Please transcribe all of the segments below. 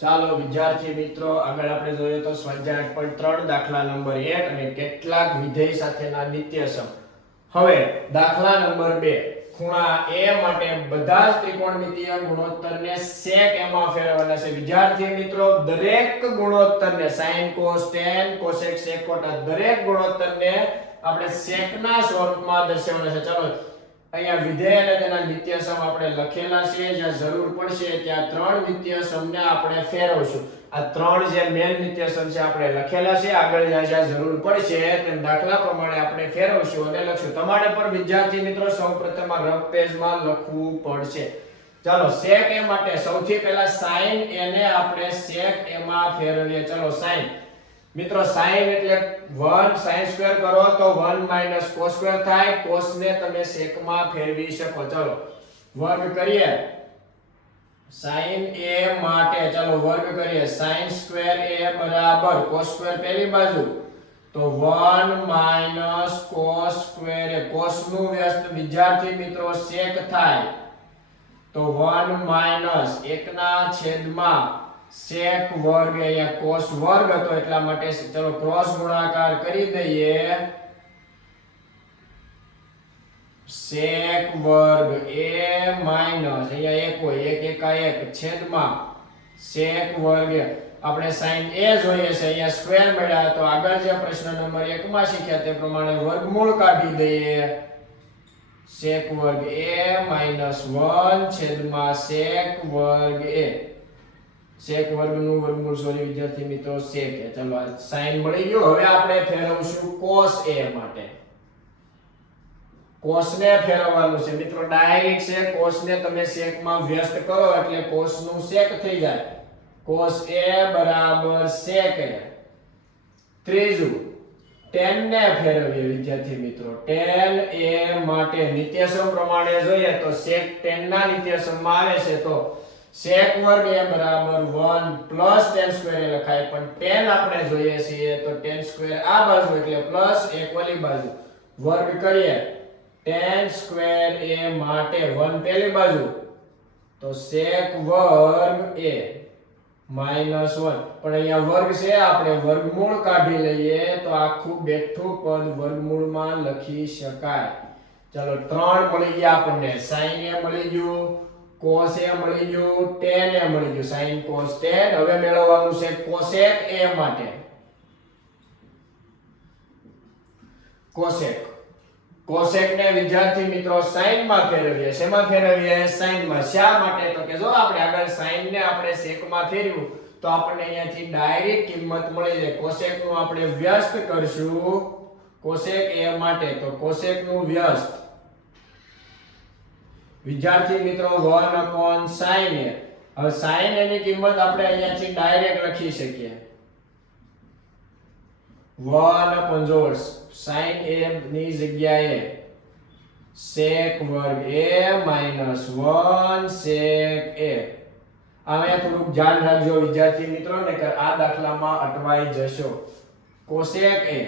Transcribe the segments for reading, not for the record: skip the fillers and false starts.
ચાલો વિદ્યાર્થી મિત્રો, આગળ આપણે જોઈએ તો સ્વાધ્યાય 8.3 દાખલા નંબર 1 અને કેટલાક વિધેય સાથેના નિત્યસમ. હવે દાખલા નંબર 2, ખૂણા A માટે બધા જ ત્રિકોણમિતિય ગુણોત્તરને sec A માં ફેરવવાના છે. વિદ્યાર્થી મિત્રો, દરેક ગુણોત્તરને sin cos tan cosec sec cot દરેક ગુણોત્તરને આપણે sec ના સ્વરૂપમાં દર્શાવવાના છે. ચાલો અહીંયા વિધેય અને તેના નિત્યસમ આપણે લખેલા છે. જ્યાં જરૂર પડશે ત્યાં ત્રણ નિત્યસમને આપણે ફેરવશું. આ ત્રણ જે મેન નિત્યસમ છે આપણે લખેલા છે. આગળ જ્યાં જરૂર પડશે તેમ દાખલા પ્રમાણે આપણે ફેરવશું અને લખશું. તમારે પણ વિદ્યાર્થી મિત્રો સૌપ્રથમ આ રફ પેજમાં લખવું પડશે. ચાલો sec a માટે સૌથી પહેલા sin a ને આપણે sec a માં ફેરવીએ. ચાલો sin મિત્રો, sin એટલે 1 sin સ્ક્વેર કરો તો 1 cos સ્ક્વેર થાય. cos ને તમે sec માં ફેરવી શકો. ચલો વર્ગ કરીએ sin a માટે. ચલો વર્ગ કરીએ. sin સ્ક્વેર a બરાબર cos સ્ક્વેર પેલી બાજુ તો 1 cos સ્ક્વેર a. cos નું વ્યસ્ત વિદ્યાર્થી મિત્રો sec થાય તો 1 1 ના છેદમાં sec વર્ગ. અહીંયા cos વર્ગ હતો એટલા માટે ચલો ક્રોસ ગુણાકાર કરી દઈએ. sec વર્ગ a માઈનસ અહીંયા એક હોય, એક એકા એક છેદમાં sec વર્ગ. આપણે sin a જોઈએ છે, અહીંયા સ્ક્વેર મળ્યા તો આગળ જે પ્રશ્ન નંબર 1 માં શીખ્યા તે પ્રમાણે વર્ગમૂળ કાઢી દઈએ. sec વર્ગ a - 1 છેદમાં sec વર્ગ a. sec વર્ગનું વર્ગમૂળ સોરી વિદ્યાર્થી મિત્રો sec a. ચલો આ sin મળી ગયો. હવે આપણે ફેરવશું cos a માટે. cos ને ફેરવવાનું છે મિત્રો ડાયરેક્ટ છે. cos ને તમે sec માં વ્યસ્ત કરો એટલે cos નું sec થઈ જાય. cos a બરાબર sec a. ત્રીજું tan ને ફેરવીએ વિદ્યાર્થી મિત્રો. tan a માટે નિત્યસમ પ્રમાણે જોઈએ તો sec tan ના નિત્યસમમાં આવે છે તો sec વર્ગ a બરાબર 1 પ્લસ tan સ્ક્વેર એ લખાય. પણ tan આપણે જોઈએ છીએ તો tan સ્ક્વેર આ બાજુ એટલે પ્લસ એક ઓલી બાજુ. વર્ગ કરીએ tan સ્ક્વેર a માટે 1 પેલી બાજુ તો sec વર્ગ a -1. પણ અહીંયા વર્ગ છે, આપણે વર્ગમૂળ કાઢી લઈએ તો આખું બેઠું પદ વર્ગમૂળમાં લખી શકાય. ચલો 3 મળી ગયા આપણને. sin a મળી ગયું, cos a મળી ગયું, tan a મળી ગયું. sin cos tan. હવે મેળવવાનું છે cosec a માટે. cosec ને વિદ્યાર્થી મિત્રો sin માં ફેરવીએ. શેમાં ફેરવીએ? sin માં. શા માટે? તો કે જો આપણે આગળ sin ને આપણે sec માં ફેરવ્યું તો આપણને અહીંયાથી ડાયરેક્ટ કિંમત મળી જાય. cosec નું આપણે વ્યસ્ત કરશું cosec a માટે. તો cosec નું વ્યસ્ત વિદ્યાર્થી મિત્રો 1/sin a. હવે sin a ની કિંમત આપણે અહીંયાથી ડાયરેક્ટ લખી શકીએ. 1 sin a ની જગ્યાએ sec વર્ગ a -1 sec a. આમાં થોડુંક ધ્યાન રાખજો વિદ્યાર્થી મિત્રો, નકર આ દાખલામાં અટવાઈ જશો. cosec a.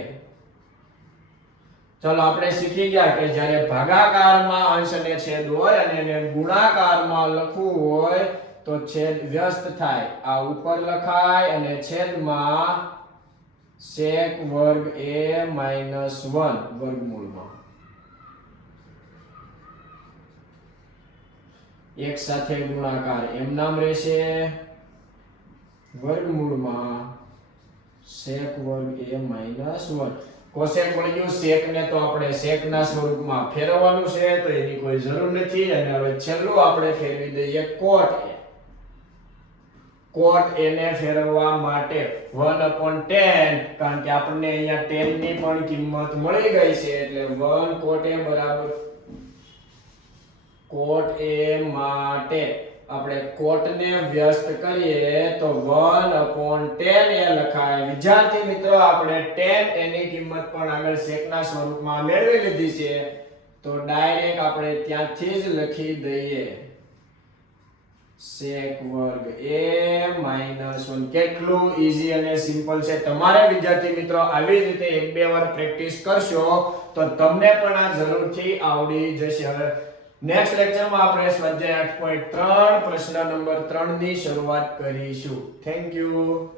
ચલો આપણે શીખી ગયા કે જ્યારે ભાગાકારમાં અંશ અને છેદ હોય અને એને ગુણાકારમાં લખવું હોય તો છેદ વ્યસ્ત થાય. આ ઉપર લખાય અને છેદમાં sec વર્ગ a -1 વર્ગમૂળમાં. એક સાથે ગુણાકાર એમ નામ રહેશે. વર્ગમૂળમાં sec વર્ગ a -1. cosec મળી ગયું. sec ને તો આપણે sec ના સ્વરૂપમાં ફેરવવાનું છે તો એની કોઈ જરૂર નથી. અને હવે છેલ્લું આપણે ફેરવી દઈએ cot a. cot a ને ફેરવવા માટે 1/tan, કારણ કે આપણને અહીંયા tan ની પણ કિંમત મળી ગઈ છે એટલે 1 cot a બરાબર cot a માટે આપણે cot ને વ્યસ્ત કરીએ તો 1/tan a લખાય. વિદ્યાર્થી મિત્રો આપણે tan a ની કિંમત પણ આગળ sec ના સ્વરૂપમાં મેળવી લીધી છે તો ડાયરેક્ટ આપણે ત્યાંથી જ લખી દઈએ sec વર્ગ a -1. કેટલું ઈઝી અને સિમ્પલ છે. તમારે વિદ્યાર્થી મિત્રો આવી રીતે એક બે વાર પ્રેક્ટિસ કરશો તો તમને પણ આ જરૂરથી આવડી જશે. હવે નેક્સ્ટ લેક્ચરમાં આપણે સ્વાધ્યાય 8.3 પ્રશ્ન નંબર 3 ની શરૂઆત કરીશું. Thank you.